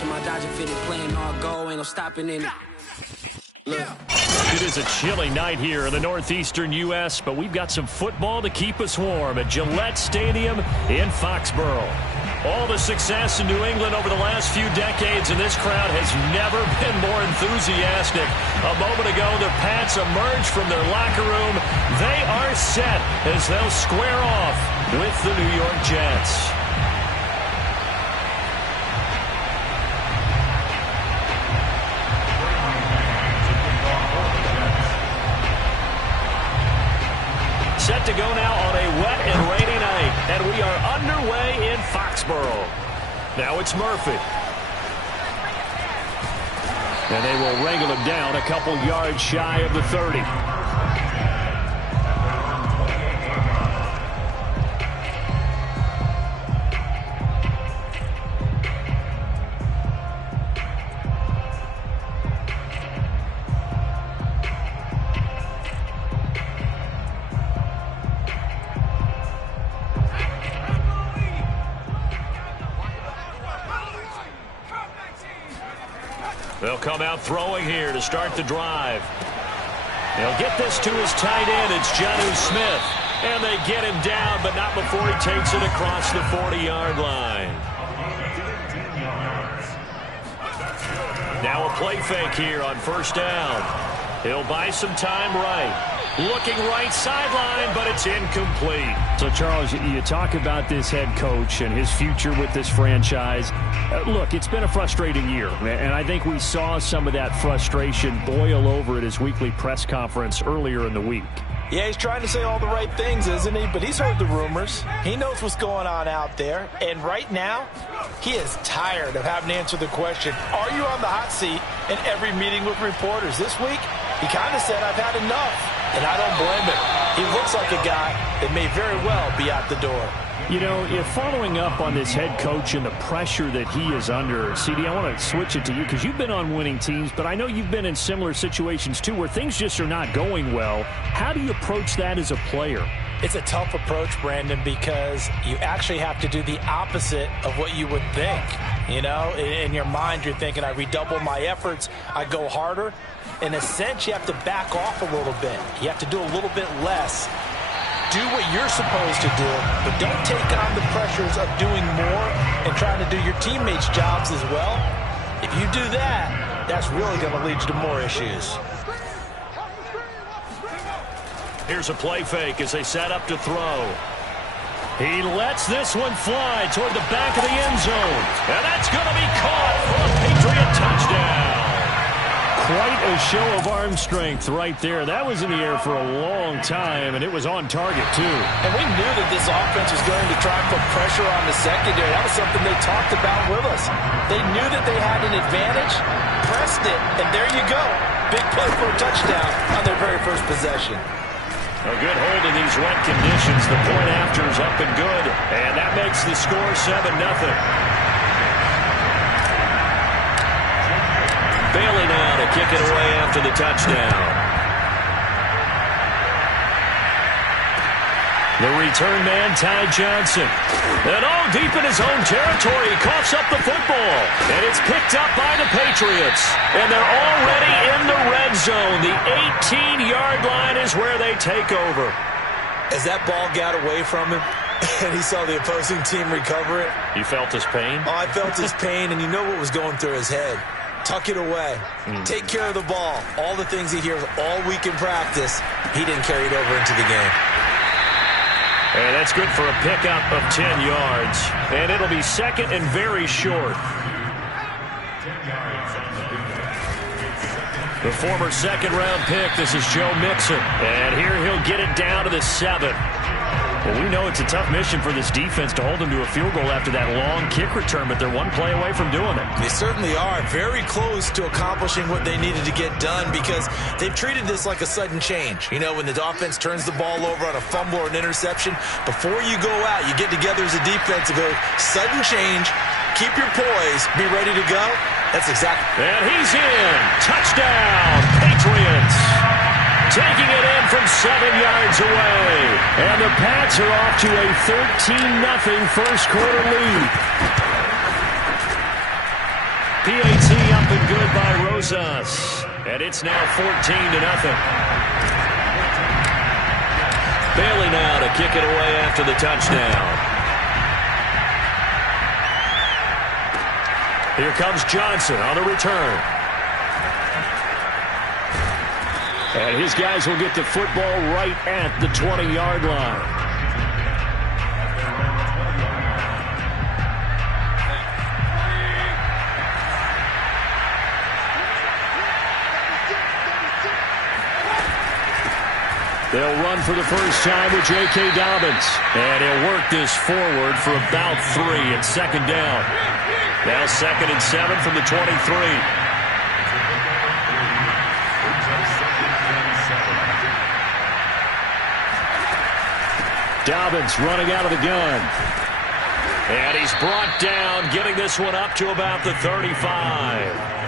watching my Dodger fitted playing all go, ain't no stopping in it. Look. It is a chilly night here in the northeastern U.S., but we've got some football to keep us warm at Gillette Stadium in Foxborough. All the success in New England over the last few decades, and this crowd has never been more enthusiastic. A moment ago, the Pats emerged from their locker room. They are set as they'll square off with the New York Jets. Set to go now on a wet and rainy night, and we are underway in Foxborough. Now it's Murphy. And they will wrangle him down a couple yards shy of the 30. They'll come out throwing here to start the drive. They'll get this to his tight end. It's Jonnu Smith. And they get him down, but not before he takes it across the 40-yard line. Now a play fake here on first down. He'll buy some time right. Looking right sideline, but it's incomplete. So, Charles, you talk about this head coach and his future with this franchise. Look, it's been a frustrating year, and I think we saw some of that frustration boil over at his weekly press conference earlier in the week. Yeah, he's trying to say all the right things, isn't he? But he's heard the rumors. He knows what's going on out there. And right now, he is tired of having to answer the question, are you on the hot seat in every meeting with reporters? This week, he kind of said, I've had enough. And I don't blame him. He looks like a guy that may very well be out the door. You know, following up on this head coach and the pressure that he is under, CD, I want to switch it to you because you've been on winning teams, but I know you've been in similar situations too where things just are not going well. How do you approach that as a player? It's a tough approach, Brandon, because you actually have to do the opposite of what you would think. You know, in your mind, you're thinking, I redouble my efforts, I go harder. In a sense, you have to back off a little bit. You have to do a little bit less. Do what you're supposed to do, but don't take on the pressures of doing more and trying to do your teammates' jobs as well. If you do that, that's really going to lead you to more issues. Here's a play fake as they set up to throw. He lets this one fly toward the back of the end zone. And that's going to be caught for a Patriot touchdown. Quite a show of arm strength right there. That was in the air for a long time, and it was on target, too. And we knew that this offense was going to try and put pressure on the secondary. That was something they talked about with us. They knew that they had an advantage, pressed it, and there you go. Big play for a touchdown on their very first possession. A good hold in these wet conditions. The point after is up and good, and that makes the score 7-0. Bailey now to kick it away after the touchdown. The return man, Ty Johnson. And all deep in his own territory, he coughs up the football. And it's picked up by the Patriots. And they're already in the red zone. The 18-yard line is where they take over. As that ball got away from him, and he saw the opposing team recover it. You felt his pain? Oh, I felt his pain, and you know what was going through his head. Tuck it away. Take care of the ball. All the things he hears all week in practice, he didn't carry it over into the game. And that's good for a pickup of 10 yards. And it'll be second and very short. The former second-round pick, this is Joe Mixon. And here he'll get it down to the 7. Well, we know it's a tough mission for this defense to hold them to a field goal after that long kick return, but they're one play away from doing it. They certainly are very close to accomplishing what they needed to get done because they've treated this like a sudden change. You know, when the offense turns the ball over on a fumble or an interception, before you go out, you get together as a defense and go, sudden change, keep your poise, be ready to go. That's exactly. And he's in. Touchdown, Patriots. Taking it in from 7 yards away. And the Pats are off to a 13-0 first quarter lead. PAT up and good by Rosas. And it's now 14-0. Bailey now to kick it away after the touchdown. Here comes Johnson on the return. And his guys will get the football right at the 20-yard line. They'll run for the first time with J.K. Dobbins. And he'll work this forward for about 3 at second down. Now 2nd and 7 from the 23. Dobbins running out of the gun. And he's brought down, getting this one up to about the 35.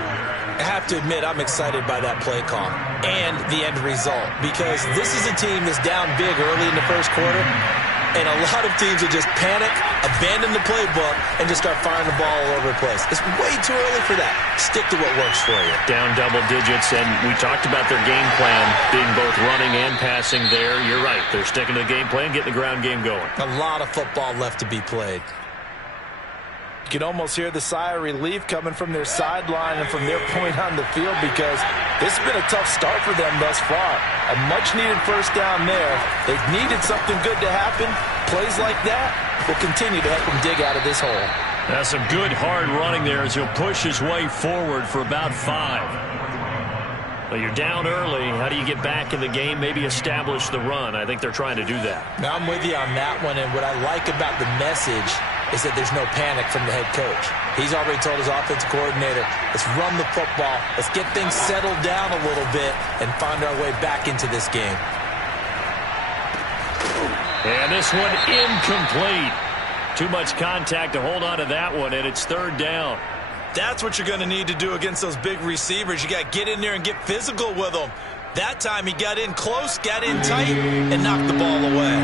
I have to admit, I'm excited by that play call and the end result, because this is a team that's down big early in the first quarter, and a lot of teams will just panic, abandon the playbook, and just start firing the ball all over the place. It's way too early for that. Stick to what works for you. Down double digits, and we talked about their game plan being both running and passing there. You're right. They're sticking to the game plan, getting the ground game going. A lot of football left to be played. You can almost hear the sigh of relief coming from their sideline and from their point on the field, because this has been a tough start for them thus far. A much-needed first down there. They've needed something good to happen. Plays like that will continue to help them dig out of this hole. That's some good, hard running there as he'll push his way forward for about 5. But you're down early. How do you get back in the game, maybe establish the run? I think they're trying to do that. Now, I'm with you on that one, and what I like about the message is that there's no panic from the head coach. He's already told his offensive coordinator, let's run the football, let's get things settled down a little bit and find our way back into this game. And this one incomplete. Too much contact to hold on to that one, and it's 3rd down. That's what you're going to need to do against those big receivers. You got to get in there and get physical with them. That time he got in close, got in tight, and knocked the ball away.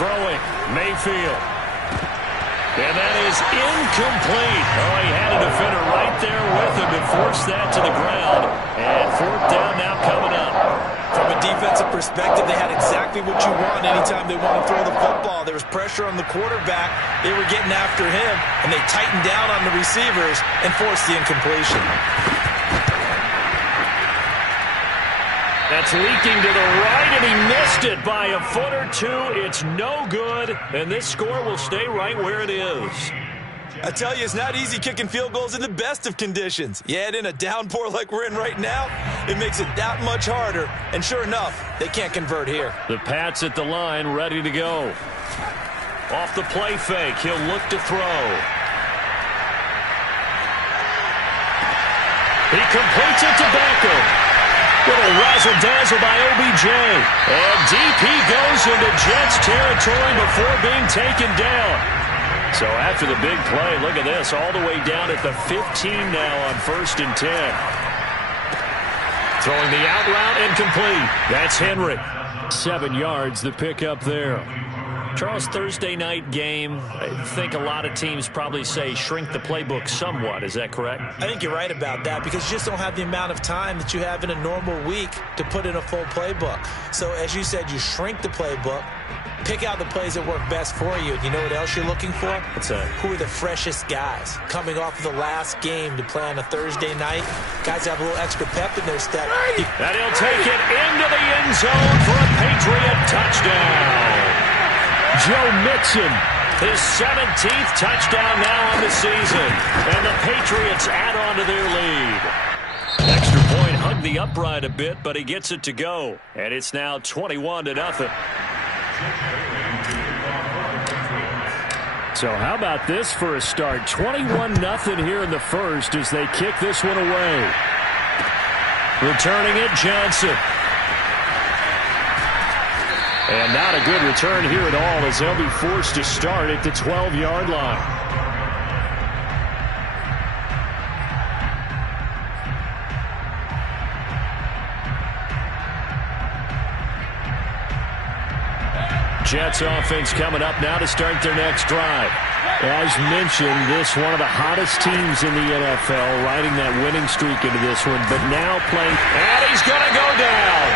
Throwing, Mayfield. And that is incomplete. Oh, he had a defender right there with him to force that to the ground. And 4th down now coming up. From a defensive perspective, they had exactly what you want anytime they want to throw the football. There was pressure on the quarterback. They were getting after him, and they tightened down on the receivers and forced the incompletion. That's leaking to the right, and he missed it by a foot or 2. It's no good, and this score will stay right where it is. I tell you, it's not easy kicking field goals in the best of conditions. You add in a downpour like we're in right now, it makes it that much harder. And sure enough, they can't convert here. The Pats at the line, ready to go. Off the play fake, he'll look to throw. He completes it to Beckham. Little razzle-dazzle by OBJ. And DP goes into Jets territory before being taken down. So after the big play, look at this, all the way down at the 15 now on 1st and 10. Throwing the out route incomplete. That's Henry. 7 yards, the pickup there. Charles, Thursday night game, I think a lot of teams probably say shrink the playbook somewhat. Is that correct? I think you're right about that, because you just don't have the amount of time that you have in a normal week to put in a full playbook. So as you said, you shrink the playbook, pick out the plays that work best for you. You know what else you're looking for? What's that? Who are the freshest guys coming off of the last game to play on a Thursday night? Guys have a little extra pep in their step. And he'll take it into the end zone for a Patriot touchdown. Joe Mixon, his 17th touchdown now on the season. And the Patriots add on to their lead. Extra point hugged the upright a bit, but he gets it to go. And it's now 21-0. So how about this for a start? 21-0 here in the first as they kick this one away. Returning it, Johnson. And not a good return here at all as they'll be forced to start at the 12-yard line. Jets offense coming up now to start their next drive. As mentioned, this one of the hottest teams in the NFL, riding that winning streak into this one, but now playing. And he's going to go down.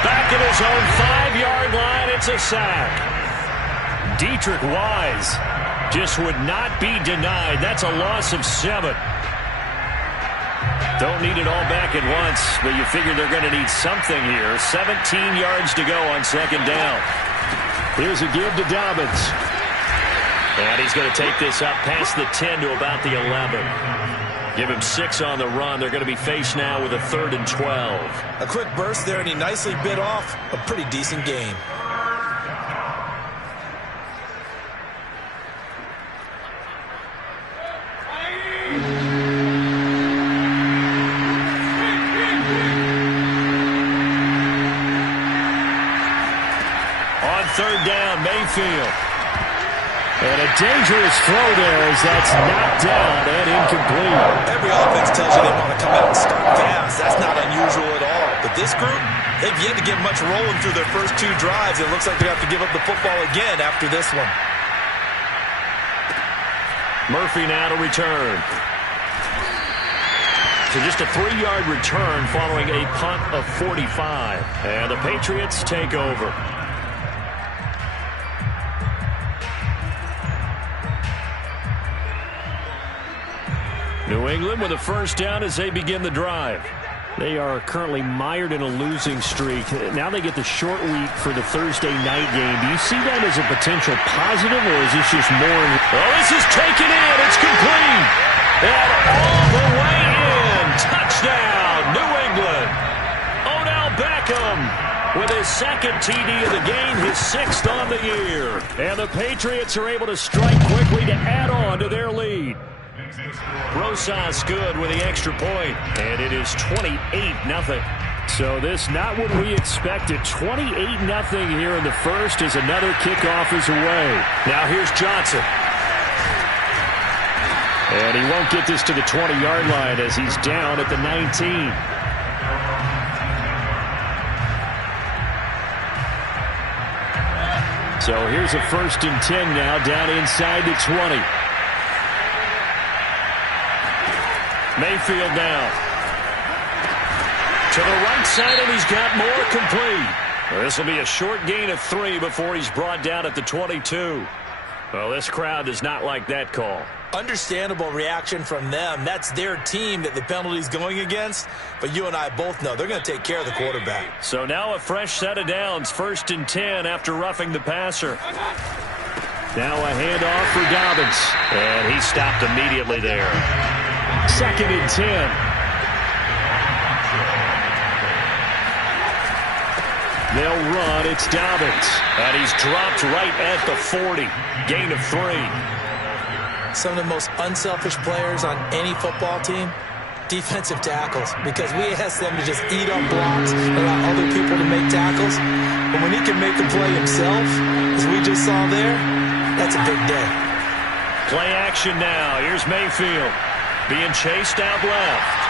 Back at his own 5-yard line, it's a sack. Dietrich Wise just would not be denied. That's a loss of 7. Don't need it all back at once, but you figure they're going to need something here. 17 yards to go on second down. Here's a give to Dobbins. And he's going to take this up past the 10 to about the 11. Give him 6 on the run. They're going to be faced now with a 3rd and 12. A quick burst there, and he nicely bit off a pretty decent gain. On 3rd down, Mayfield. And a dangerous throw there as that's knocked down and incomplete. Every offense tells you they want to come out and start fast. That's not unusual at all. But this group, they've yet to get much rolling through their first 2 drives. It looks like they have to give up the football again after this one. Murphy now to return. So just a 3-yard return following a punt of 45. And the Patriots take over. New England with a first down as they begin the drive. They are currently mired in a losing streak. Now they get the short week for the Thursday night game. Do you see that as a potential positive, or is this just more? Oh, this is taken in. It's complete. And all the way in. Touchdown, New England. Odell Beckham with his 2nd TD of the game, his 6th on the year. And the Patriots are able to strike quickly to add on to their lead. Rosas good with the extra point, and it is 28-0. So this not what we expected. 28-0 here in the first as another kickoff is away. Now here's Johnson. And he won't get this to the 20-yard line as he's down at the 19. So here's a 1st and 10 now down inside the 20. Mayfield now. To the right side, and he's got more complete. This will be a short gain of 3 before he's brought down at the 22. Well, this crowd does not like that call. Understandable reaction from them. That's their team that the penalty's going against. But you and I both know they're going to take care of the quarterback. So now a fresh set of downs. 1st and 10 after roughing the passer. Now a handoff for Dobbins. And he stopped immediately there. 2nd and 10. They'll run. It's Dobbins. And he's dropped right at the 40. Gain of 3. Some of the most unselfish players on any football team, defensive tackles, because we ask them to just eat up blocks and allow other people to make tackles. But when he can make the play himself, as we just saw there, that's a big day. Play action now. Here's Mayfield. Being chased out left.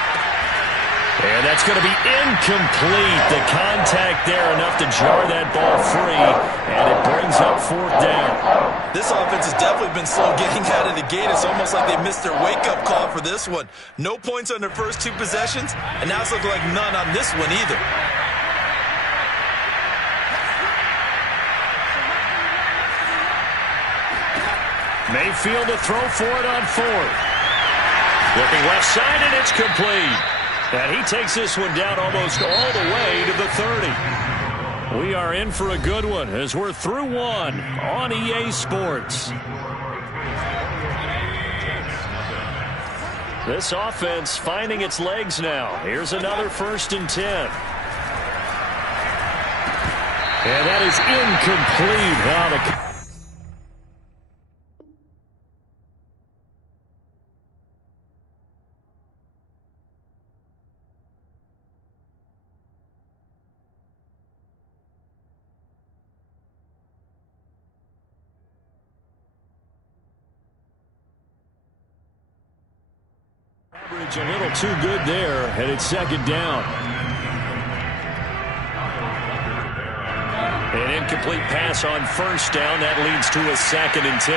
And that's going to be incomplete. The contact there enough to jar that ball free. And it brings up 4th down. This offense has definitely been slow getting out of the gate. It's almost like they missed their wake-up call for this one. No points on their first 2 possessions, and now it's looking like none on this one either. Mayfield to throw for it on 4th. Looking left side, and it's complete. And he takes this one down almost all the way to the 30. We are in for a good one as we're through 1 on EA Sports. This offense finding its legs now. Here's another 1st and 10. And that is incomplete. Wow, a little too good there, and it's 2nd down. An incomplete pass on first down. That leads to a 2nd and 10.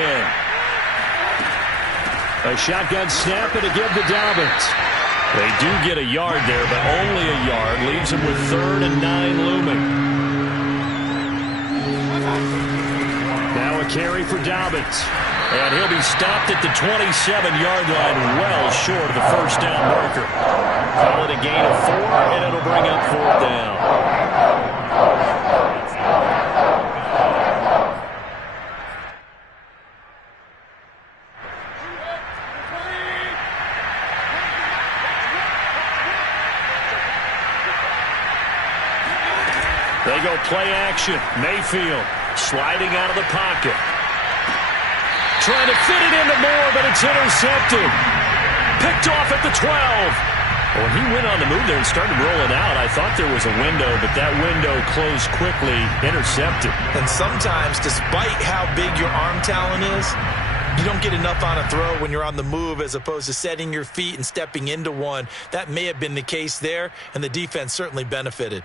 A shotgun snap and a give to Dobbins. They do get a yard there, but only a yard. Leaves them with 3rd and 9 looming. Now a carry for Dobbins. And he'll be stopped at the 27-yard line, well short of the first down marker. Call it a gain of 4, and it'll bring up 4th down. They go play action. Mayfield sliding out of the pocket. Trying to fit it into Moore, but it's intercepted. Picked off at the 12. When he went on the move there and started rolling out, I thought there was a window, but that window closed quickly, intercepted. And sometimes, despite how big your arm talent is, you don't get enough on a throw when you're on the move as opposed to setting your feet and stepping into one. That may have been the case there, and the defense certainly benefited.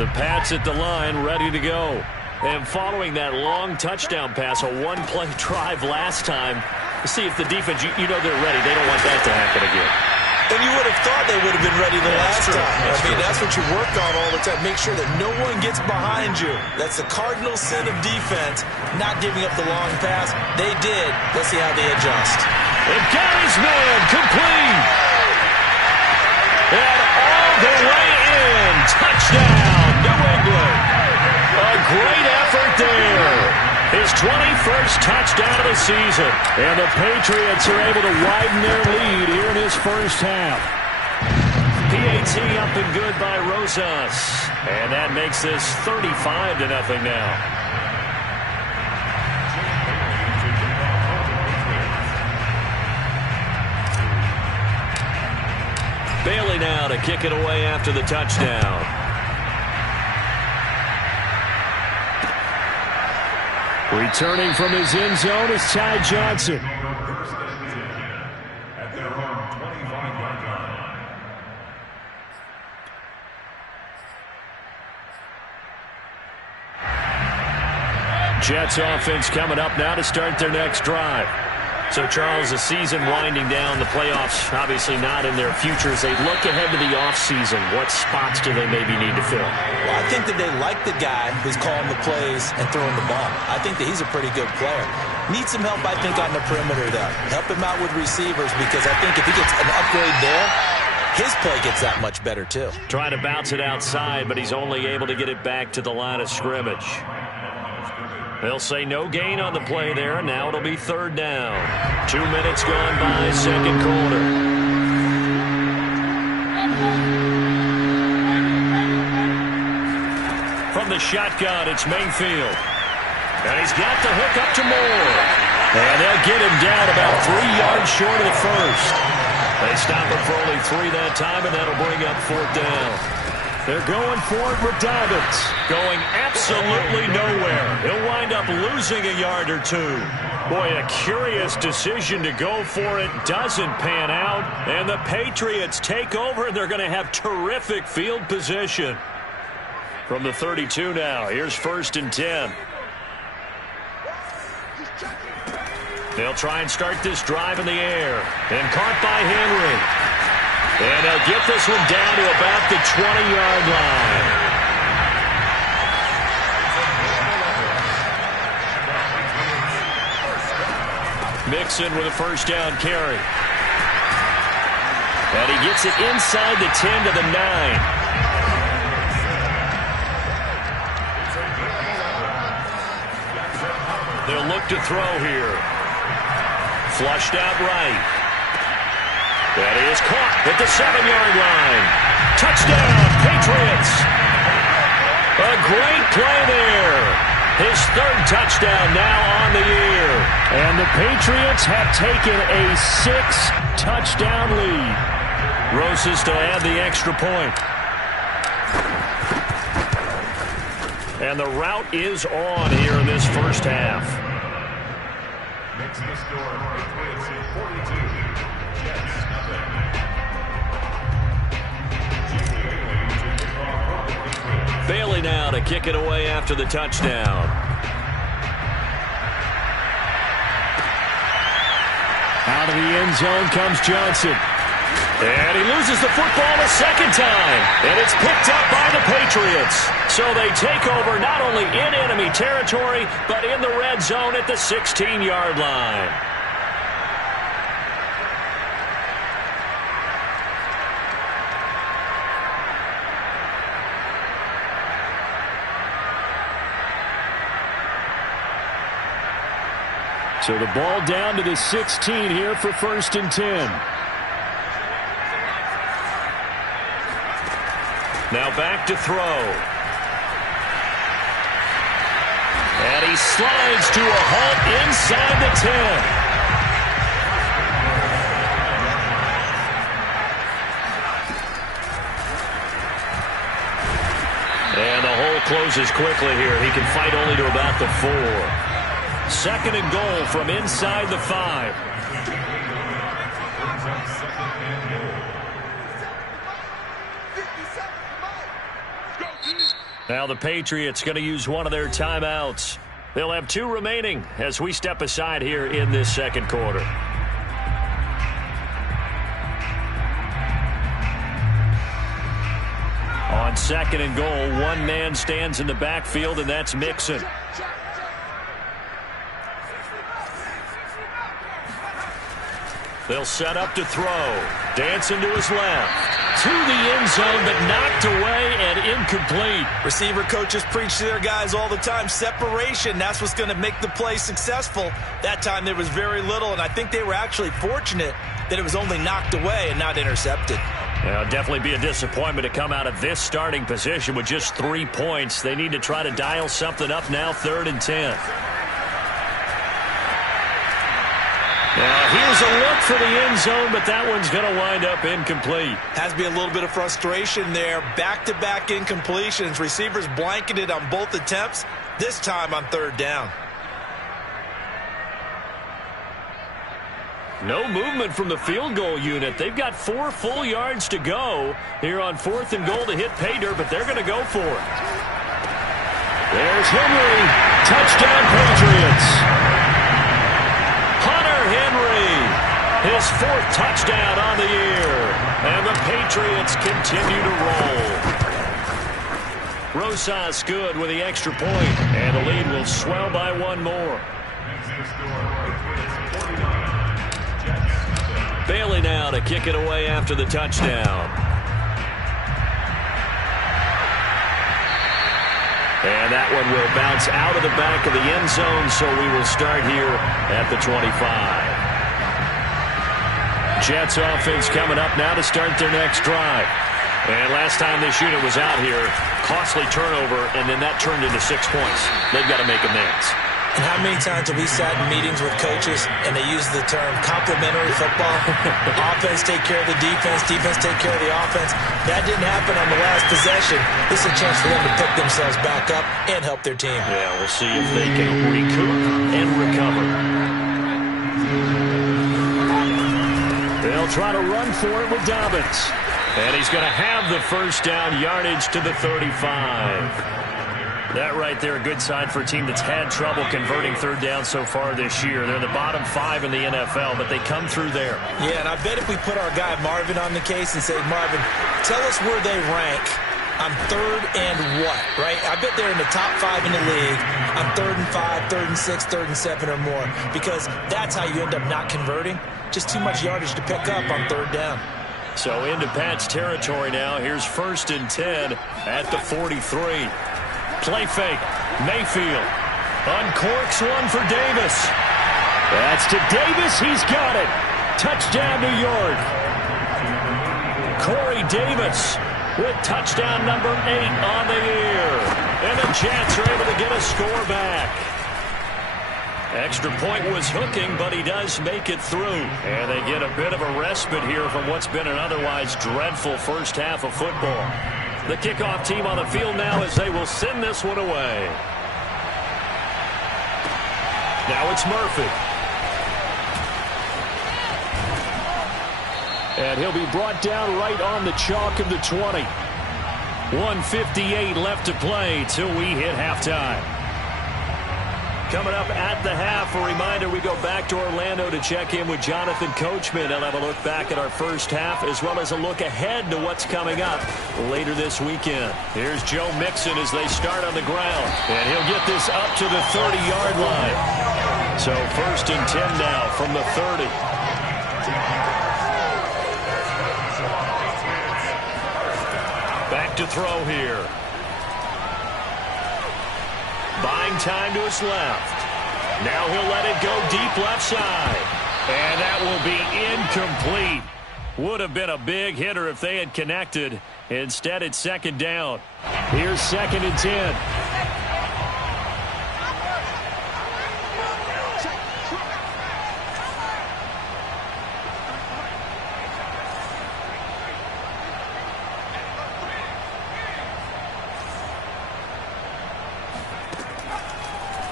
The Pats at the line, ready to go. And following that long touchdown pass, a one-play drive last time, to see if the defense, you know they're ready. They don't want that to happen again. And you would have thought they would have been ready the last time. That's what you work on all the time. Make sure that no one gets behind you. That's the cardinal sin of defense, not giving up the long pass. They did. Let's see how they adjust. And got his man complete. And all the way in. Touchdown, New England. A great effort there. His 21st touchdown of the season. And the Patriots are able to widen their lead here in his first half. PAT up and good by Rosas. And that makes this 35-0 now. Bailey now to kick it away after the touchdown. Returning from his end zone is Ty Johnson. Jets offense coming up now to start their next drive. So, Charles, the season winding down, the playoffs obviously not in their future. As they look ahead to the offseason, what spots do they maybe need to fill? Well, I think that they like the guy who's calling the plays and throwing the ball. I think that he's a pretty good player. Needs some help, I think, on the perimeter, though. Help him out with receivers, because I think if he gets an upgrade there, his play gets that much better, too. Trying to bounce it outside, but he's only able to get it back to the line of scrimmage. They'll say no gain on the play there, and now it'll be 3rd down. 2 minutes gone by, second quarter. From the shotgun, it's Mayfield. And he's got the hook up to Moore. And they'll get him down about 3 yards short of the first. They stop him for only 3 that time, and that'll bring up 4th down. They're going for it with Dobbins. Going absolutely nowhere. He'll wind up losing a yard or 2. Boy, a curious decision to go for it. Doesn't pan out. And the Patriots take over, and they're going to have terrific field position. From the 32 now, here's 1st and 10. They'll try and start this drive in the air. And caught by Henry. And they'll get this one down to about the 20-yard line. Mixon with a first down carry. And he gets it inside the 10 to the 9. They'll look to throw here. Flushed out right. That is caught at the 7-yard line. Touchdown, Patriots. A great play there. His 3rd touchdown now on the year. And the Patriots have taken a 6-touchdown lead. Rosas to add the extra point. And the route is on here in this first half. Makes the score Patriots 42, Jets nothing. Bailey now to kick it away after the touchdown. Out of the end zone comes Johnson. And he loses the football a second time. And it's picked up by the Patriots. So they take over not only in enemy territory, but in the red zone at the 16-yard line. So the ball down to the 16 here for 1st and 10. Now back to throw. And he slides to a halt inside the 10. And the hole closes quickly here. He can fight only to about the 4. 2nd and goal from inside the 5. Now the Patriots going to use one of their timeouts. They'll have 2 remaining as we step aside here in this 2nd quarter. On 2nd and goal, one man stands in the backfield, and that's Mixon. They'll set up to throw. Dancing to his left. To the end zone, but knocked away and incomplete. Receiver coaches preach to their guys all the time. Separation, that's what's going to make the play successful. That time there was very little, and I think they were actually fortunate that it was only knocked away and not intercepted. It'll definitely be a disappointment to come out of this starting position with just 3 points. They need to try to dial something up now, 3rd and 10. Now, here's a look for the end zone, but that one's going to wind up incomplete. Has to be a little bit of frustration there. Back-to-back incompletions. Receivers blanketed on both attempts, this time on 3rd down. No movement from the field goal unit. They've got 4 full yards to go here on 4th and goal to hit pay dirt, but they're going to go for it. There's Henry. Touchdown, Patriots. His 4th touchdown on the year. And the Patriots continue to roll. Rosas good with the extra point. And the lead will swell by 1 more. Bailey now to kick it away after the touchdown. And that one will bounce out of the back of the end zone, so we will start here at the 25. Jets offense coming up now to start their next drive. And last time this unit was out here, costly turnover, and then that turned into 6 points. They've got to make amends. And how many times have we sat in meetings with coaches and they use the term complementary football? Offense take care of the defense, defense take care of the offense. That didn't happen on the last possession. This is a chance for them to pick themselves back up and help their team. Yeah, we'll see if they can recoup and recover. They'll try to run for it with Dobbins. And he's going to have the 1st down, yardage to the 35. That right there, a good sign for a team that's had trouble converting 3rd down so far this year. They're the bottom 5 in the NFL, but they come through there. Yeah, and I bet if we put our guy Marvin on the case and say, Marvin, tell us where they rank on 3rd and what, right? I bet they're in the top 5 in the league on 3rd and 5, 3rd and 6, 3rd and 7 or more, because that's how you end up not converting. Just too much yardage to pick up on 3rd down. So into Pat's territory now. Here's 1st and 10 at the 43. Play fake. Mayfield uncorks one for Davis. That's to Davis. He's got it. Touchdown, New York. Corey Davis with touchdown number 8 on the year. And the Jets are able to get a score back. Extra point was hooking, but he does make it through. And they get a bit of a respite here from what's been an otherwise dreadful first half of football. The kickoff team on the field now as they will send this one away. Now it's Murphy. And he'll be brought down right on the chalk of the 20. 1:58 left to play till we hit halftime. Coming up at the half, a reminder, we go back to Orlando to check in with Jonathan Coachman. He'll have a look back at our first half as well as a look ahead to what's coming up later this weekend. Here's Joe Mixon as they start on the ground. And he'll get this up to the 30-yard line. So 1st and 10 now from the 30. Back to throw here. Buying time to his left. Now he'll let it go deep left side. And that will be incomplete. Would have been a big hitter if they had connected. Instead, it's 2nd down. Here's 2nd and 10.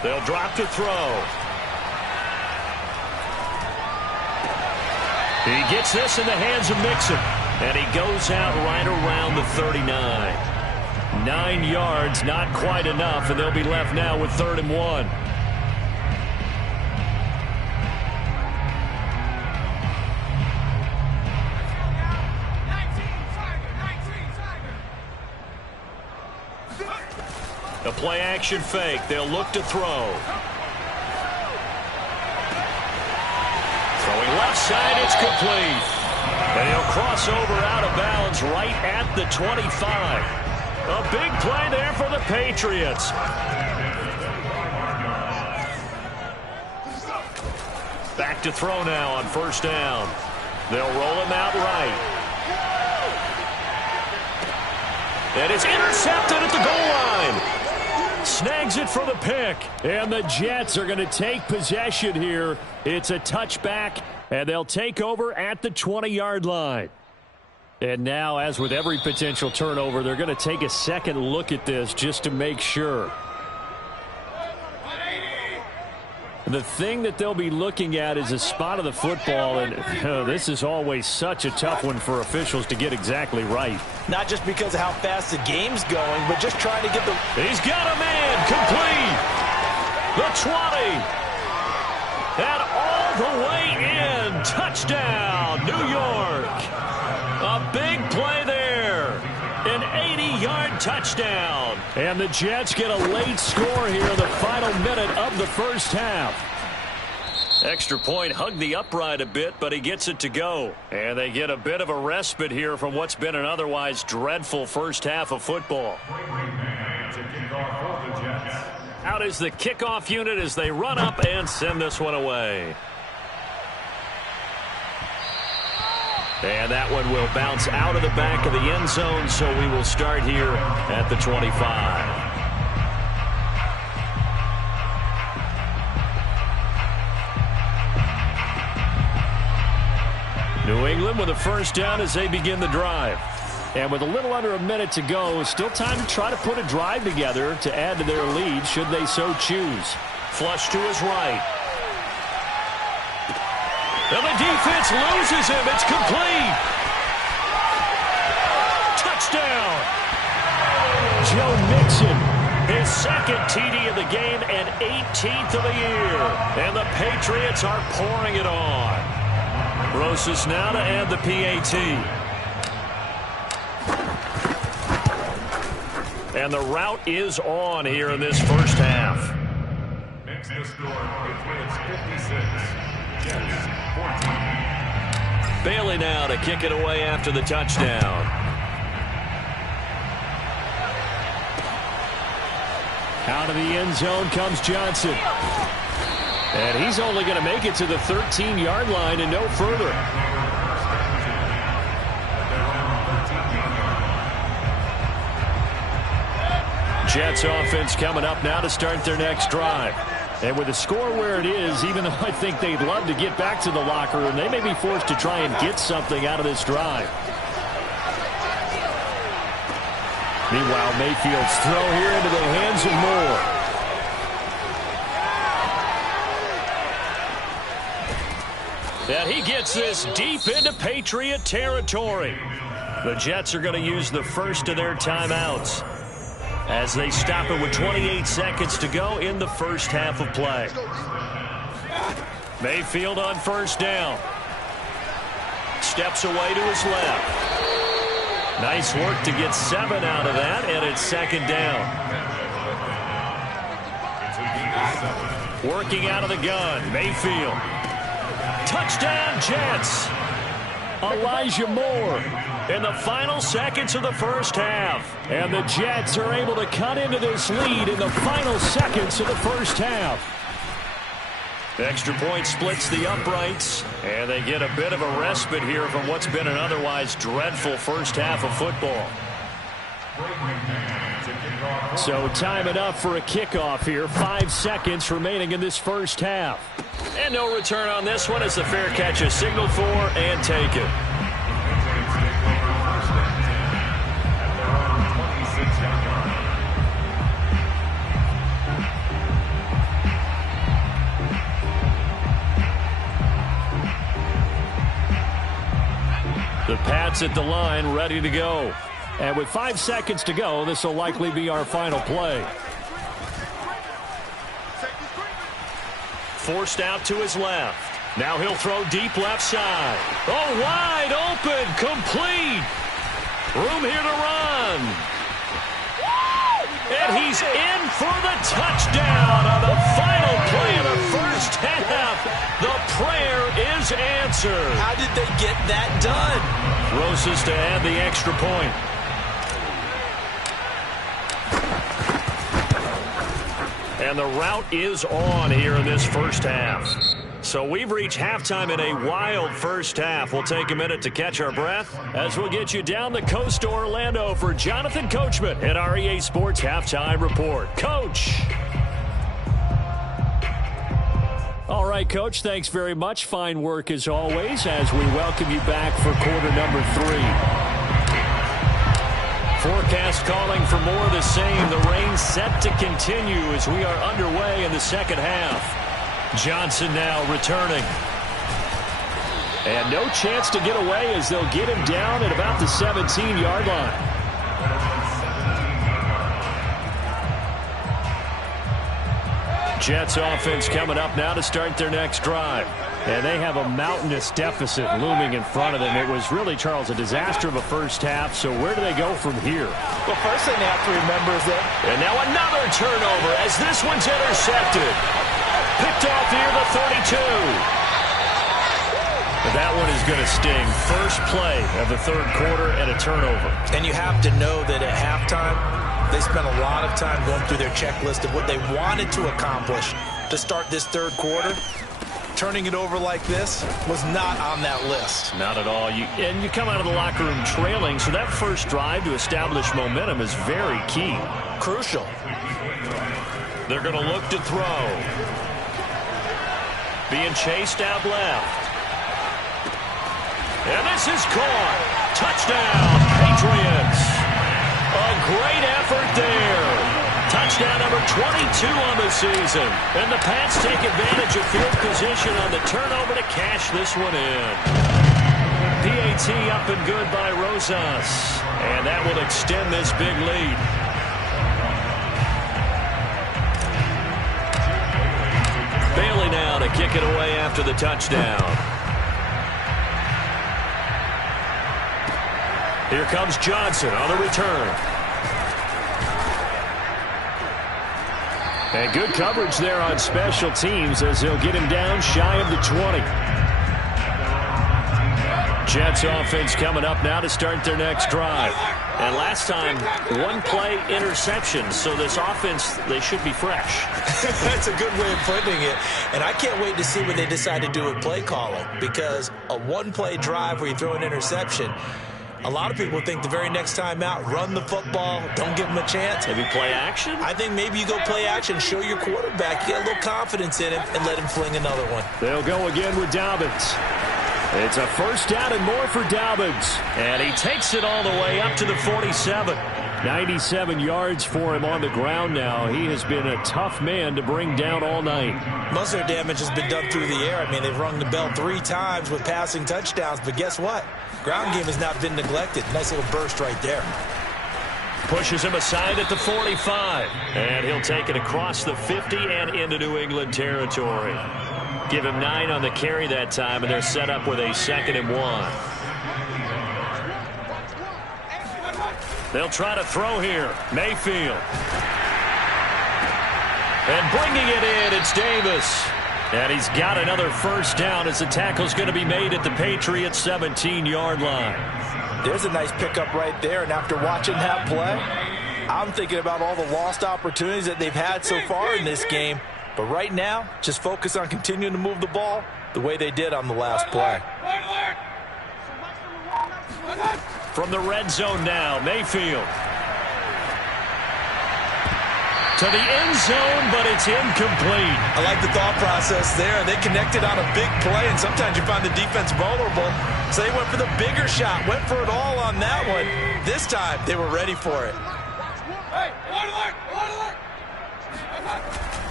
They'll drop to throw. He gets this in the hands of Mixon. And he goes out right around the 39. 9 yards, not quite enough, and they'll be left now with 3rd and 1. A play action fake. They'll look to throw. Throwing left side, it's complete. And he'll cross over out of bounds right at the 25. A big play there for the Patriots. Back to throw now on 1st down. They'll roll him out right. And it's intercepted at the goal line. Snags it for the pick. And the Jets are going to take possession here. It's a touchback, and they'll take over at the 20-yard line. And now, as with every potential turnover, they're going to take a second look at this just to make sure. The thing that they'll be looking at is a spot of the football, and this is always such a tough one for officials to get exactly right. Not just because of how fast the game's going, but just trying to get the... He's got a man complete. The 20. And all the way in. Touchdown, New York. A big play there. An 80-yard touchdown. And the Jets get a late score here in the final minute of the first half. Extra point hugged the upright a bit, but he gets it to go. And they get a bit of a respite here from what's been an otherwise dreadful first half of football. Out is the kickoff unit as they run up and send this one away. And that one will bounce out of the back of the end zone, so we will start here at the 25. New England with a 1st down as they begin the drive. And with a little under a minute to go, still time to try to put a drive together to add to their lead should they so choose. Flush to his right. And the defense loses him. It's complete. Touchdown. Joe Mixon. His 2nd TD of the game and 18th of the year. And the Patriots are pouring it on. Rosas now to add the PAT. And the route is on here in this first half. Makes the score. Patriots 56. Jets 14. Bailey now to kick it away after the touchdown. Out of the end zone comes Johnson. And he's only going to make it to the 13-yard line and no further. Jets offense coming up now to start their next drive. And with the score where it is, even though I think they'd love to get back to the locker room, they may be forced to try and get something out of this drive. Meanwhile, Mayfield's throw here into the hands of Moore. And he gets this deep into Patriot territory. The Jets are going to use the first of their timeouts as they stop it with 28 seconds to go in the first half of play. Mayfield on first down. Steps away to his left. Nice work to get 7 out of that, and it's second down. Working out of the gun, Mayfield. Touchdown, Jets. Elijah Moore in the final seconds of the first half. And the Jets are able to cut into this lead in the final seconds of the first half. The extra point splits the uprights, and they get a bit of a respite here from what's been an otherwise dreadful first half of football. So time enough for a kickoff here. 5 seconds remaining in this first half. And no return on this one as the fair catch is signaled for and taken. The Pats at the line, ready to go. And with 5 seconds to go, this will likely be our final play. Forced out to his left. Now he'll throw deep left side. Oh, wide open, complete. Room here to run. And he's in for the touchdown on the final play of the first half. The prayer is answered. How did they get that done? Roses to add the extra point. And the route is on here in this first half. So we've reached halftime in a wild first half. We'll take a minute to catch our breath as we'll get you down the coast to Orlando for Jonathan Coachman at our EA Sports Halftime Report. Coach. All right, Coach, thanks very much. Fine work as always as we welcome you back for quarter number 3. Forecast calling for more of the same. The rain set to continue as we are underway in the second half. Johnson now returning. And no chance to get away as they'll get him down at about the 17-yard line. Jets offense coming up now to start their next drive. And they have a mountainous deficit looming in front of them. It was really, Charles, a disaster of a first half. So where do they go from here? Well, first thing they have to remember is that... And now another turnover as this one's intercepted. Picked off near the 32. But that one is going to sting. First play of the third quarter and a turnover. And you have to know that at halftime, they spent a lot of time going through their checklist of what they wanted to accomplish to start this third quarter. Turning it over like this was not on that list. Not at all. You come out of the locker room trailing, so that first drive to establish momentum is very key. Crucial. They're going to look to throw. Being chased out left. And this is caught. Touchdown, Patriots. A great effort there. Touchdown number 22 on the season. And the Pats take advantage of field position on the turnover to cash this one in. PAT up and good by Rosas. And that will extend this big lead. Bailey now to kick it away after the touchdown. Here comes Johnson on the return. And good coverage there on special teams as he'll get him down shy of the 20. Jets offense coming up now to start their next drive. And last time, one play interception. So this offense, they should be fresh. That's a good way of putting it. And I can't wait to see what they decide to do with play calling. Because a one-play drive where you throw an interception, a lot of people think the very next time out, run the football, don't give them a chance. Maybe play action? I think maybe you go play action, show your quarterback, get a little confidence in him, and let him fling another one. They'll go again with Dobbins. It's a first down and more for Dobbins. And he takes it all the way up to the 47. 97 yards for him on the ground now. He has been a tough man to bring down all night. Most of their damage has been done through the air. I mean, they've rung the bell 3 times with passing touchdowns, but guess what? Ground game has not been neglected. Nice little burst right there. Pushes him aside at the 45. And he'll take it across the 50 and into New England territory. Give him 9 on the carry that time, and they're set up with a 2nd and 1. They'll try to throw here. Mayfield. And bringing it in, it's Davis. And he's got another first down as the tackle's going to be made at the Patriots' 17-yard line. There's a nice pickup right there, and after watching that play, I'm thinking about all the lost opportunities that they've had so far in this game. But right now, just focus on continuing to move the ball the way they did on the last play. From the red zone now, Mayfield. To the end zone, but it's incomplete. I like the thought process there. They connected on a big play, and sometimes you find the defense vulnerable. So they went for the bigger shot, went for it all on that one. This time, they were ready for it.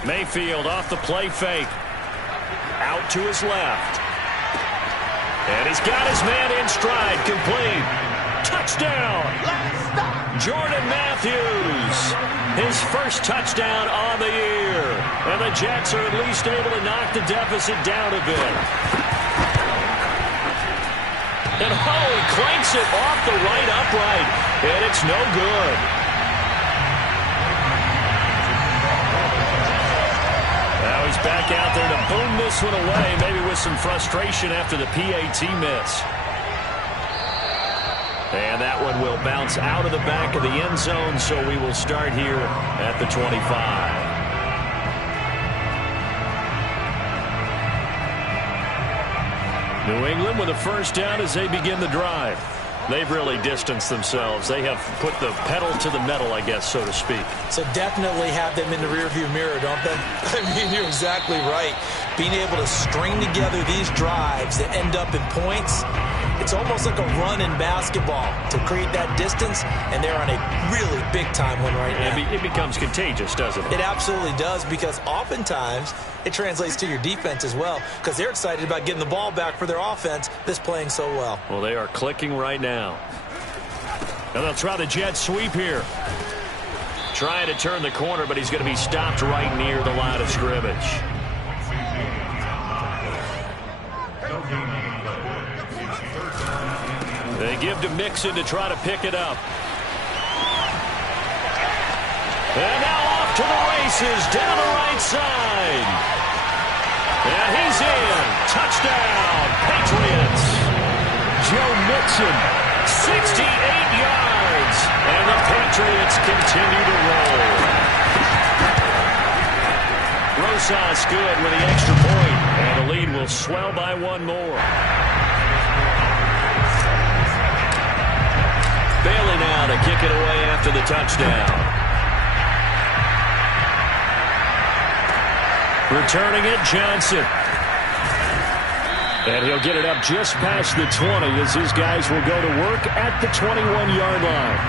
Mayfield off the play fake. Out to his left. And he's got his man in stride, complete. Touchdown! Jordan Matthews, his first touchdown on the year. And the Jets are at least able to knock the deficit down a bit. And he clanks it off the right upright, and it's no good. Now he's back out there to boom this one away, maybe with some frustration after the PAT miss. And that one will bounce out of the back of the end zone, so we will start here at the 25. New England with a first down as they begin the drive. They've really distanced themselves. They have put the pedal to the metal, I guess, so to speak. So definitely have them in the rearview mirror, don't they? I mean, you're exactly right. Being able to string together these drives that end up in points, it's almost like a run in basketball to create that distance, and they're on a really big-time one right now. It becomes contagious, doesn't it? It absolutely does, because oftentimes it translates to your defense as well, because they're excited about getting the ball back for their offense that's playing so well. Well, they are clicking right now. And they'll try the jet sweep here. Trying to turn the corner, but he's going to be stopped right near the line of scrimmage. They give to Mixon to try to pick it up. And now off to the races down the right side. And he's in. Touchdown, Patriots. Joe Mixon, 68 yards. And the Patriots continue to roll. Rosas good with the extra point. And the lead will swell by one more. Bailey now to kick it away after the touchdown. Returning it, Johnson. And he'll get it up just past the 20 as his guys will go to work at the 21-yard line.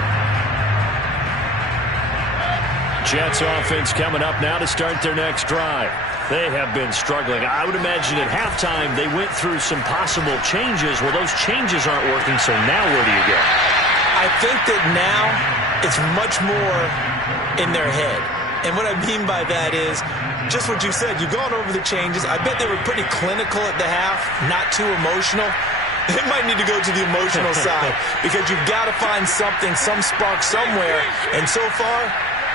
Jets offense coming up now to start their next drive. They have been struggling. I would imagine at halftime they went through some possible changes. Well, those changes aren't working, so now where do you go? I think that now it's much more in their head. And what I mean by that is just what you said. You've gone over the changes. I bet they were pretty clinical at the half, not too emotional. They might need to go to the emotional side because you've got to find something, some spark somewhere. And so far,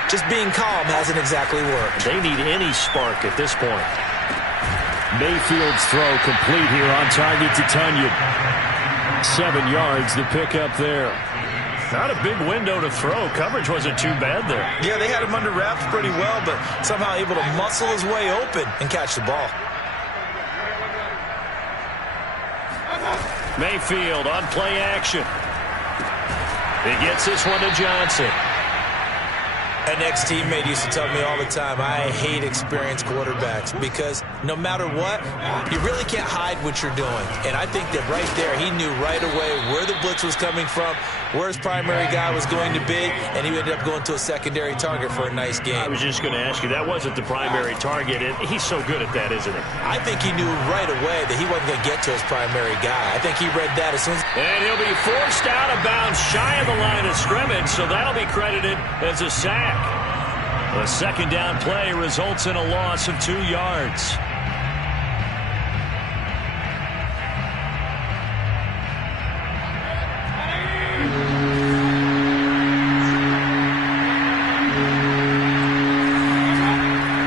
just being calm hasn't exactly worked. They need any spark at this point. Mayfield's throw complete here on target to Tunyon. 7 yards the pick up there. Not a big window to throw. Coverage wasn't too bad there. Yeah, they had him under wraps pretty well, but somehow able to muscle his way open and catch the ball. Mayfield on play action. He gets this one to Johnson. An ex-teammate used to tell me all the time, I hate experienced quarterbacks because no matter what, you really can't hide what you're doing. And I think that right there, he knew right away where the blitz was coming from, where his primary guy was going to be, and he ended up going to a secondary target for a nice game. I was just going to ask you, that wasn't the primary target. He's so good at that, isn't he? I think he knew right away that he wasn't going to get to his primary guy. I think he read that as soon as... And he'll be forced out of bounds shy of the line of scrimmage, so that'll be credited as a sack. The second down play results in a loss of 2 yards.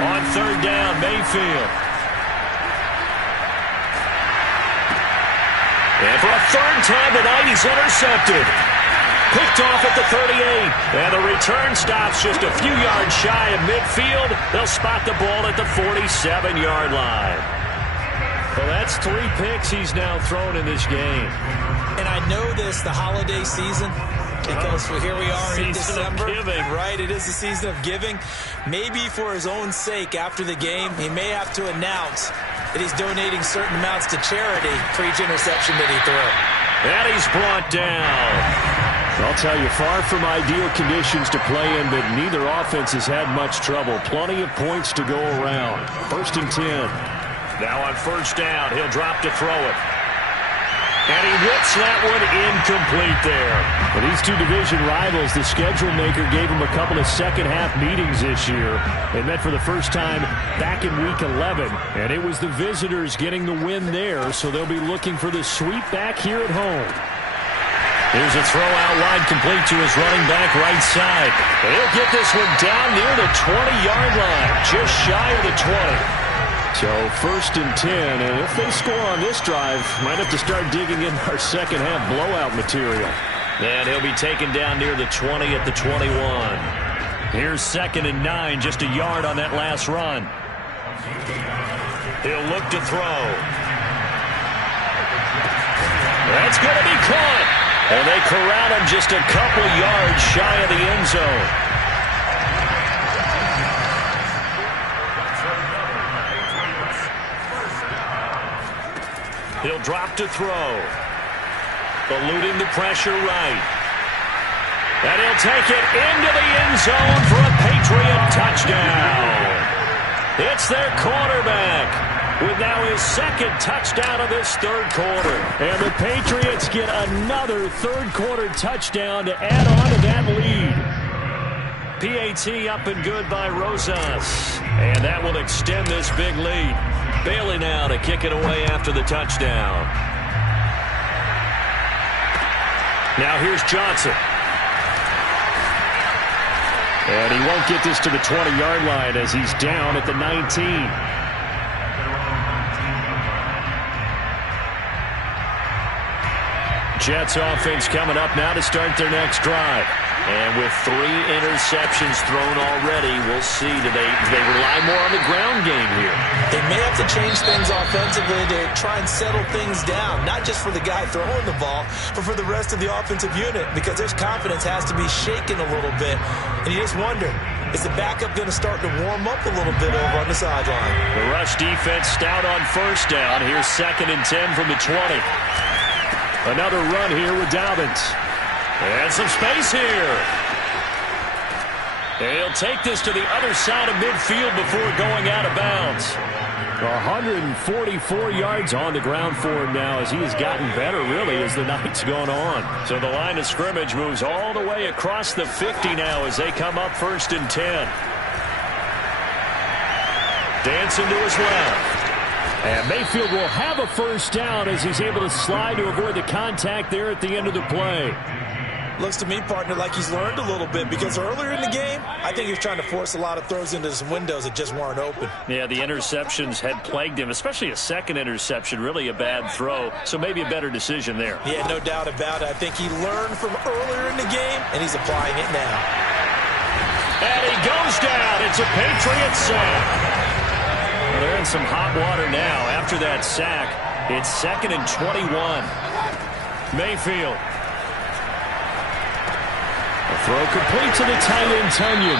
On third down, Mayfield. And for a third time tonight, he's intercepted. Picked off at the 38. And the return stops just a few yards shy of midfield. They'll spot the ball at the 47-yard line. Well, that's 3 picks he's now thrown in this game. And I know this, the holiday season, because here we are in December. Right, it is the season of giving. Maybe for his own sake after the game, he may have to announce that he's donating certain amounts to charity for each interception that he threw. And he's brought down. I'll tell you, far from ideal conditions to play in, but neither offense has had much trouble. Plenty of points to go around. 1st and 10. Now on first down, he'll drop to throw it. And he whips that one incomplete there. For these two division rivals, the schedule maker gave them a couple of second-half meetings this year. They met for the first time back in Week 11, and it was the visitors getting the win there, so they'll be looking for the sweep back here at home. Here's a throw out wide, complete to his running back right side. And he'll get this one down near the 20-yard line, just shy of the 20. So 1st and 10, and if they score on this drive, might have to start digging in our second-half blowout material. And he'll be taken down near the 20 at the 21. Here's 2nd and 9, just a yard on that last run. He'll look to throw. That's going to be caught. And they corral him just a couple yards shy of the end zone. He'll drop to throw. Eluding the pressure right. And he'll take it into the end zone for a Patriot touchdown. It's their quarterback with now his 2nd touchdown of this 3rd quarter. And the Patriots get another 3rd quarter touchdown to add on to that lead. PAT up and good by Rosas. And that will extend this big lead. Bailey now to kick it away after the touchdown. Now here's Johnson. And he won't get this to the 20-yard line as he's down at the 19. Jets offense coming up now to start their next drive. And with 3 interceptions thrown already, we'll see. Do they rely more on the ground game here? They may have to change things offensively to try and settle things down, not just for the guy throwing the ball, but for the rest of the offensive unit, because their confidence has to be shaken a little bit. And you just wonder, is the backup going to start to warm up a little bit over on the sideline? The rush defense stout on first down. Here's 2nd and 10 from the 20. Another run here with Dobbins. And some space here. He'll take this to the other side of midfield before going out of bounds. 144 yards on the ground for him now as he has gotten better, really, as the night's gone on. So the line of scrimmage moves all the way across the 50 now as they come up 1st and 10. Dancing to his left. And Mayfield will have a first down as he's able to slide to avoid the contact there at the end of the play. Looks to me, partner, like he's learned a little bit, because earlier in the game, I think he was trying to force a lot of throws into some windows that just weren't open. Yeah, the interceptions had plagued him, especially a 2nd interception, really a bad throw, so maybe a better decision there. Yeah, no doubt about it. I think he learned from earlier in the game, and he's applying it now. And he goes down. It's a Patriot sack. Well, they're in some hot water now after that sack. It's 2nd and 21. Mayfield. A throw complete to the tight end, Tunyon.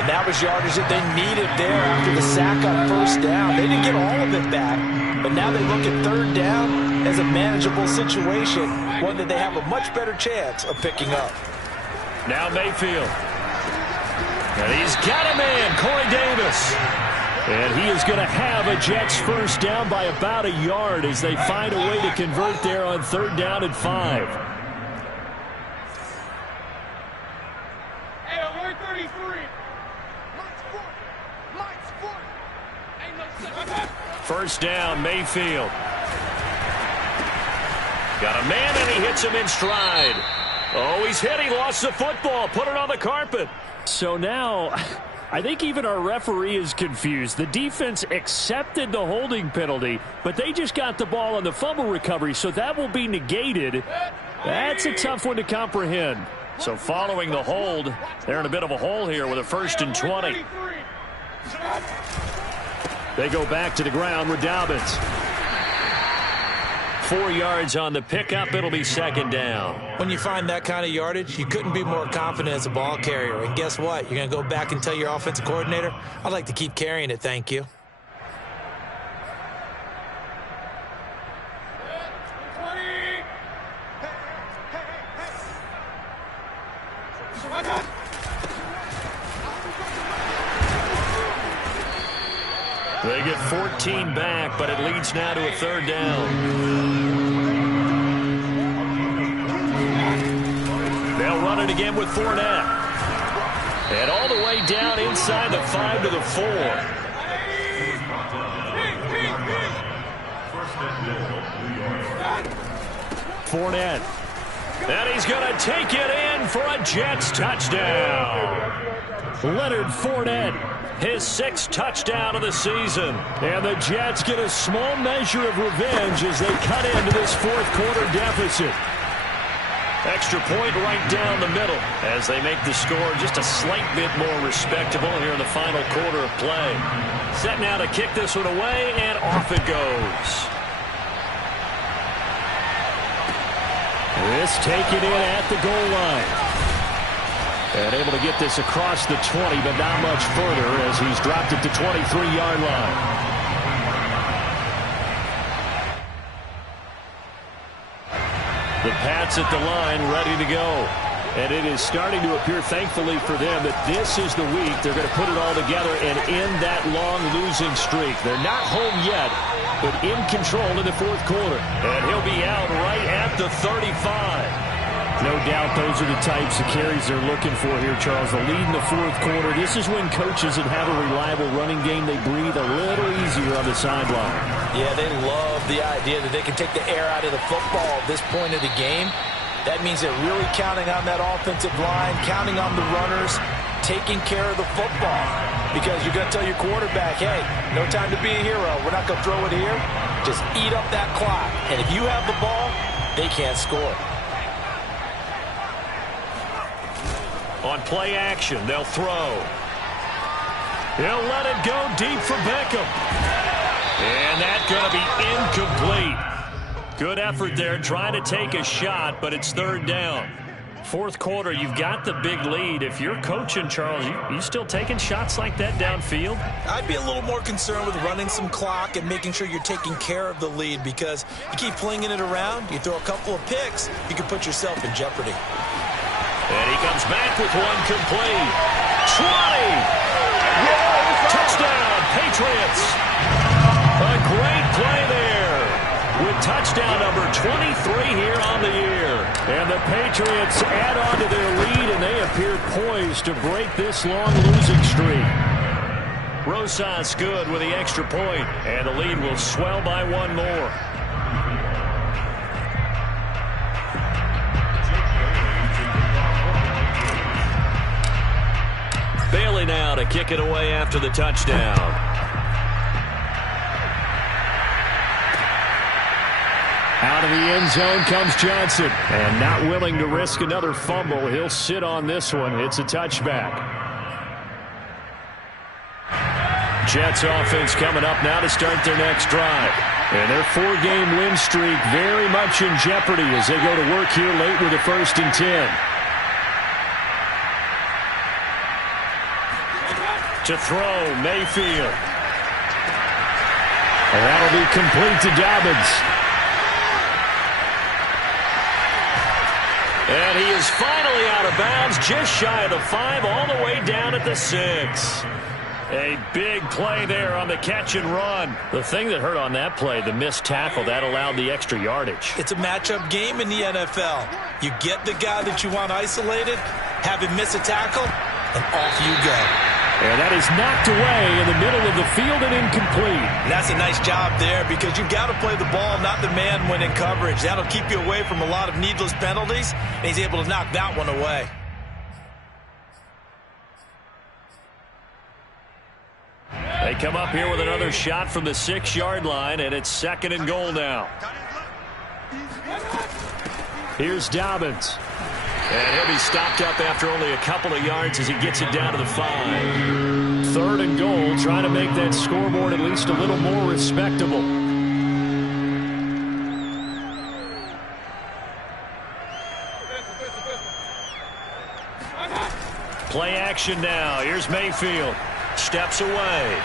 And that was yardage that they needed there after the sack on first down. They didn't get all of it back, but now they look at third down as a manageable situation, one that they have a much better chance of picking up. Now Mayfield. And he's got a man, Corey Davis. And he is going to have a Jets first down by about a yard as they find a way to convert there on third down and 5. First down, Mayfield. Got a man, and he hits him in stride. Oh, he's hit. He lost the football. Put it on the carpet. So now, I think even our referee is confused. The defense accepted the holding penalty, but they just got the ball on the fumble recovery, so that will be negated. That's a tough one to comprehend. So following the hold, they're in a bit of a hole here with a 1st and 20. They go back to the ground with Dobbins. 4 yards on the pickup. It'll be second down. When you find that kind of yardage, you couldn't be more confident as a ball carrier. And guess what? You're going to go back and tell your offensive coordinator, I'd like to keep carrying it, thank you. They get 14 back, but it leads now to a third down. They'll run it again with Fournette. And all the way down inside the 5 to the 4. Fournette. And he's going to take it in for a Jets touchdown. Leonard Fournette, his 6th touchdown of the season. And the Jets get a small measure of revenge as they cut into this fourth-quarter deficit. Extra point right down the middle as they make the score just a slight bit more respectable here in the final quarter of play. Set now to kick this one away, and off it goes. This taken in at the goal line. And able to get this across the 20, but not much further as he's dropped it to 23-yard line. The Pats at the line ready to go. And it is starting to appear, thankfully for them, that this is the week they're going to put it all together and end that long losing streak. They're not home yet, but in control in the fourth quarter. And he'll be out right at the 35. No doubt those are the types of carries they're looking for here, Charles. The lead in the fourth quarter. This is when coaches that have a reliable running game, they breathe a little easier on the sideline. Yeah, they love the idea that they can take the air out of the football at this point of the game. That means they're really counting on that offensive line, counting on the runners, taking care of the football. Because you're going to tell your quarterback, hey, no time to be a hero. We're not going to throw it here. Just eat up that clock. And if you have the ball, they can't score. On play action, they'll throw. He'll let it go deep for Beckham. And that's going to be incomplete. Good effort there trying to take a shot, but it's third down. Fourth quarter, you've got the big lead. If you're coaching, Charles, you still taking shots like that downfield? I'd be a little more concerned with running some clock and making sure you're taking care of the lead, because you keep flinging it around, you throw a couple of picks, you can put yourself in jeopardy. And he comes back with one complete. 20! Touchdown, Patriots! A great play there with touchdown number 23 here on the year. And the Patriots add on to their lead, and they appear poised to break this long losing streak. Rosas good with the extra point, and the lead will swell by one more. Bailey now to kick it away after the touchdown. Out of the end zone comes Johnson. And not willing to risk another fumble. He'll sit on this one. It's a touchback. Jets offense coming up now to start their next drive. And their 4-game win streak very much in jeopardy as they go to work here late with a 1st and 10. To throw, Mayfield. And that'll be complete to Dobbins. And he is finally out of bounds, just shy of the 5, all the way down at the 6. A big play there on the catch and run. The thing that hurt on that play, the missed tackle, that allowed the extra yardage. It's a matchup game in the NFL. You get the guy that you want isolated, have him miss a tackle, and off you go. And that is knocked away in the middle of the field and incomplete. And that's a nice job there because you've got to play the ball, not the man when in coverage. That'll keep you away from a lot of needless penalties, and he's able to knock that one away. They come up here with another shot from the 6-yard line, and it's 2nd and goal now. Here's Dobbins. And he'll be stopped up after only a couple of yards as he gets it down to the 5. 3rd and goal, trying to make that scoreboard at least a little more respectable. Play action now. Here's Mayfield. Steps away.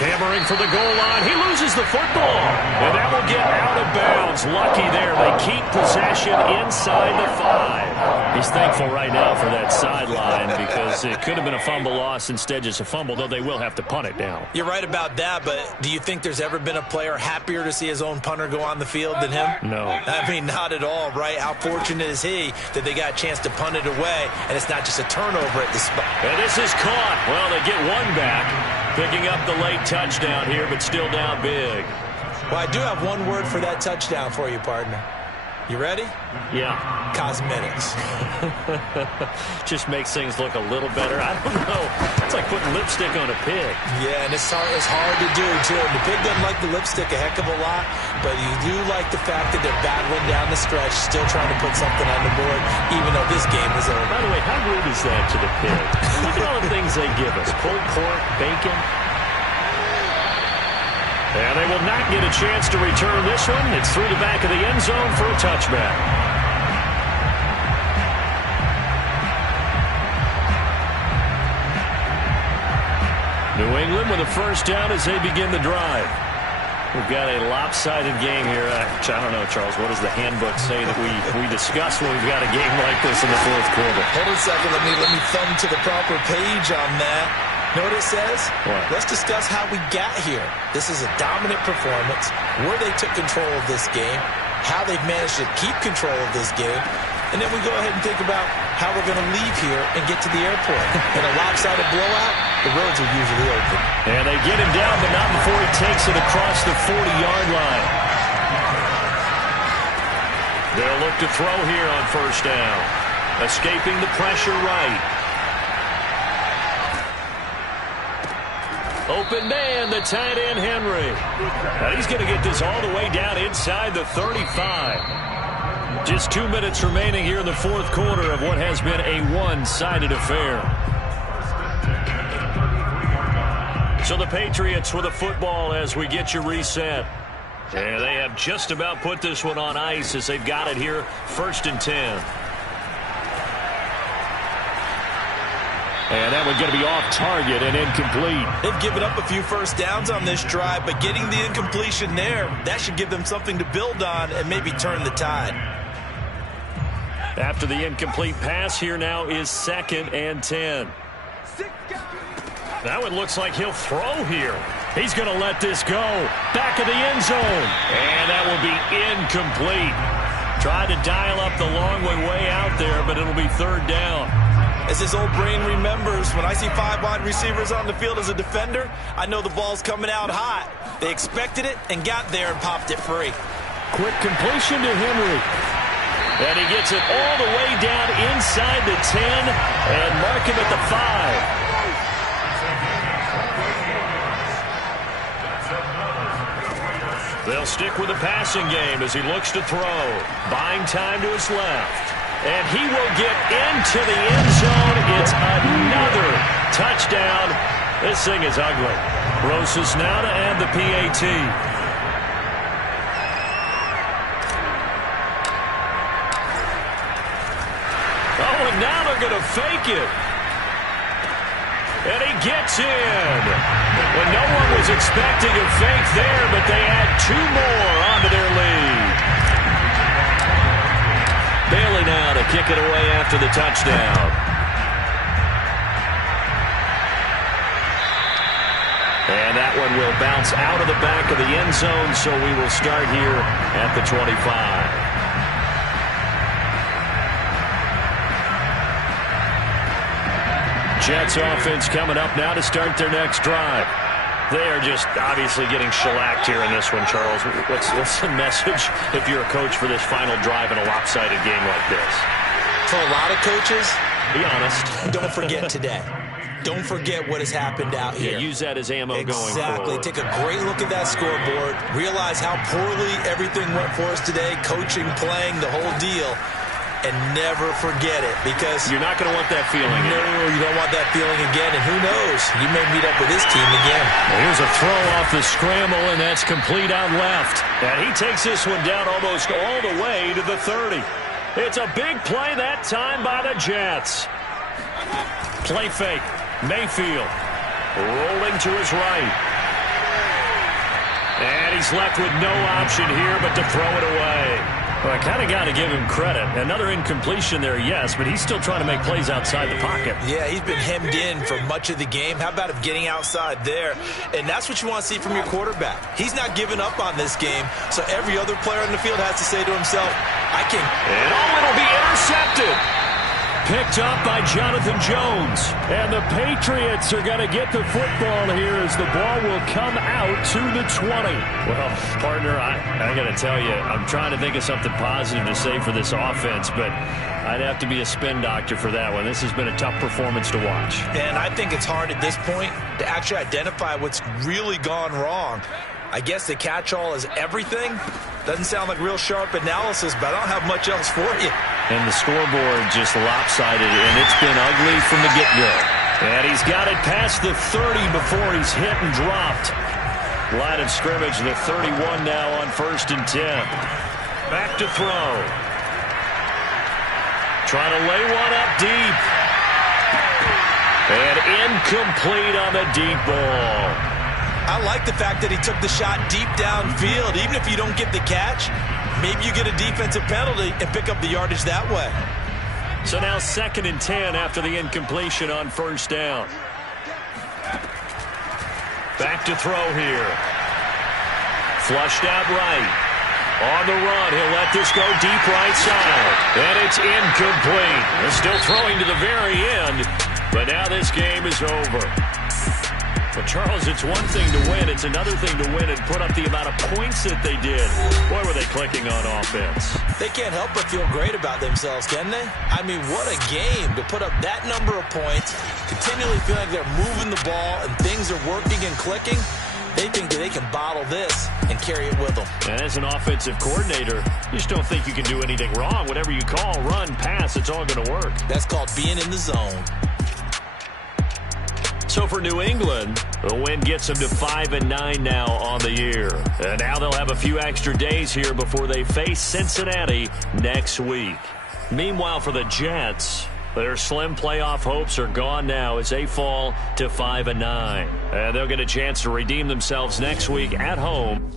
Hammering for the goal line. He loses the football. And that will get out of bounds. Lucky there. They keep possession inside the 5. He's thankful right now for that sideline because it could have been a fumble loss, instead just a fumble, though they will have to punt it now. You're right about that, but do you think there's ever been a player happier to see his own punter go on the field than him? No. I mean, not at all, right? How fortunate is he that they got a chance to punt it away, and it's not just a turnover at the spot. And this is caught. Well, they get one back, picking up the late touchdown here, but still down big. Well, I do have one word for that touchdown for you, partner. You ready? Yeah. Cosmetics. Just makes things look a little better. I don't know. It's like putting lipstick on a pig. Yeah, and it's hard to do, too. And the pig doesn't like the lipstick a heck of a lot, but you do like the fact that they're battling down the stretch, still trying to put something on the board, even though this game is over. By the way, how rude is that to the pig? Look at all the things they give us. Pulled pork, bacon. And they will not get a chance to return this one. It's through the back of the end zone for a touchback. New England with a first down as they begin the drive. We've got a lopsided game here. I don't know, Charles, what does the handbook say that we discuss when we've got a game like this in the fourth quarter? Hold on a second. Let me thumb to the proper page on that. Know what it says? What? Let's discuss how we got here. This is a dominant performance, where they took control of this game, how they've managed to keep control of this game, and then we go ahead and think about how we're going to leave here and get to the airport. In a lopsided blowout, the roads are usually open. And they get him down, but not before he takes it across the 40-yard line. They'll look to throw here on first down. Escaping the pressure right. Open man, the tight end, Henry. Now he's going to get this all the way down inside the 35. Just 2 minutes remaining here in the fourth quarter of what has been a one-sided affair. So the Patriots with a football as we get you reset. And they have just about put this one on ice as they've got it here, 1st and 10. And that one's going to be off target and incomplete. They've given up a few first downs on this drive, but getting the incompletion there, that should give them something to build on and maybe turn the tide. After the incomplete pass, here now is 2nd and 10. That one looks like he'll throw here. He's going to let this go. Back of the end zone. And that will be incomplete. Tried to dial up the long way out there, but it'll be 3rd down. As his old brain remembers, when I see 5 wide receivers on the field as a defender, I know the ball's coming out hot. They expected it and got there and popped it free. Quick completion to Henry. And he gets it all the way down inside the 10 and mark him at the 5. They'll stick with the passing game as he looks to throw. Buying time to his left. And he will get into the end zone. It's another touchdown. This thing is ugly. Rosas now to add the PAT. Oh, and now they're going to fake it. And he gets in. When no one was expecting a fake there, but they add 2 more onto their lead. Bailey now to kick it away after the touchdown. And that one will bounce out of the back of the end zone, so we will start here at the 25. Jets offense coming up now to start their next drive. They are just obviously getting shellacked here in this one, Charles. What's the message if you're a coach for this final drive in a lopsided game like this? For a lot of coaches, be honest. Don't forget today. Don't forget what has happened out here. Yeah, use that as ammo going forward. Exactly. Take a great look at that scoreboard. Realize how poorly everything went for us today. Coaching, playing, the whole deal. And never forget it, because you're not going to want that feeling again. No, you don't want that feeling again. And who knows? You may meet up with this team again. Well, here's a throw off the scramble, and that's complete out left. And he takes this one down almost all the way to the 30. It's a big play that time by the Jets. Play fake. Mayfield rolling to his right. And he's left with no option here but to throw it away. Well, I kind of got to give him credit. Another incompletion there, yes, but he's still trying to make plays outside the pocket. Yeah, he's been hemmed in for much of the game. How about him getting outside there? And that's what you want to see from your quarterback. He's not giving up on this game, so every other player on the field has to say to himself, I can. And it'll be intercepted. Picked up by Jonathan Jones. And the Patriots are going to get the football here as the ball will come out to the 20. Well, partner, I got to tell you, I'm trying to think of something positive to say for this offense, but I'd have to be a spin doctor for that one. This has been a tough performance to watch. And I think it's hard at this point to actually identify what's really gone wrong. I guess the catch-all is everything. Doesn't sound like real sharp analysis, but I don't have much else for you. And the scoreboard just lopsided, and it's been ugly from the get-go. And he's got it past the 30 before he's hit and dropped. Line of scrimmage, the 31 now on 1st and 10. Back to throw. Trying to lay one up deep. And incomplete on the deep ball. I like the fact that he took the shot deep downfield. Even if you don't get the catch, maybe you get a defensive penalty and pick up the yardage that way. So now 2nd and 10 after the incompletion on 1st down. Back to throw here. Flushed out right. On the run, he'll let this go deep right side. And it's incomplete. They're still throwing to the very end, but now this game is over. But, Charles, it's one thing to win. It's another thing to win and put up the amount of points that they did. Boy, were they clicking on offense. They can't help but feel great about themselves, can they? I mean, what a game to put up that number of points, continually feel like they're moving the ball and things are working and clicking. They think that they can bottle this and carry it with them. And as an offensive coordinator, you just don't think you can do anything wrong. Whatever you call, run, pass, it's all going to work. That's called being in the zone. So for New England, the win gets them to 5-9 now on the year. And now they'll have a few extra days here before they face Cincinnati next week. Meanwhile, for the Jets, their slim playoff hopes are gone now as they fall to 5-9. And they'll get a chance to redeem themselves next week at home